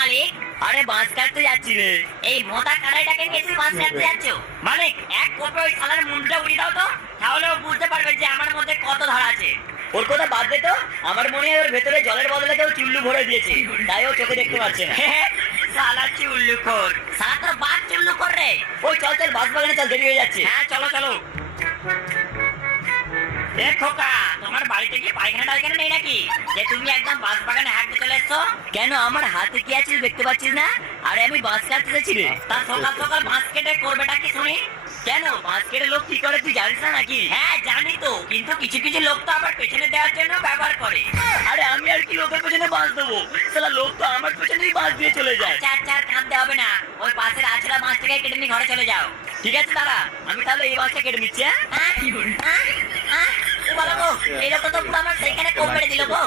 মালিক? আরে বাঁশ কাটতে যাচ্ছি রে। এই মোটা কাটাইটাকে নিয়ে তুমি মাছ কাটতে যাচ্ছ? মালিক, এক কোপে ওই শালার মুন্ডটা উড়িয়ে দাও তো, তাহলে ও বুঝতে পারবে যে আমার মধ্যে কত ধার আছে। ওর কথা বাদ দে তো, আমার মনে হয় ওর ভেতরে জলের বদলে কেউ চুল্লু ভরে দিয়েছে, তাই ও চোখে দেখতে পাচ্ছে না। শালা চুল্লুখোর, শালা তোর বাপ চুল্লুখোর রে। ওই চল চল, বাঁশ বাগানে চল, দেরি হয়ে যাচ্ছে। হ্যাঁ চলো চলো। এ খোকা, তোমার বাড়িতে কি পায়খানা টায়খানা নেই নাকি যে তুমি একদম বাঁশ বাগানে হাঁটতে চলে এসছো? কেন, আমার হাতে কি আছে দেখতে পাচ্ছিস না? আরে আমি বাঁশ কাটতে যাচ্ছি রে। তা সকাল সকাল বাঁশ কেটে করবেটা কি শুনি? কেন, বাঁশ কেটে লোক কি করে তুই জানিস না নাকি? হ্যাঁ জানি তো, কিন্তু কিছু কিছু লোক তো আবার পেছনে দেওয়ার জন্য ব্যবহার করে। আরে আমি আর কি লোকের পেছনে বাঁশ দেবো? শালা লোক তো আমার পেছনেই বাঁশ দিয়ে চলে যায়। চার চার কাঁদতে হবে না, ওই পাশের আছড়া মাছটাকে কেটে নিয়ে ঘরে চলে যাও। ঠিক আছে দাঁড়া, আমি তাহলে এই বাঁশটা কেটে নিচ্ছি। হ্যাঁ এইরকম তো পুরো আমার সেইখানে কোপ মেরে দিল গো।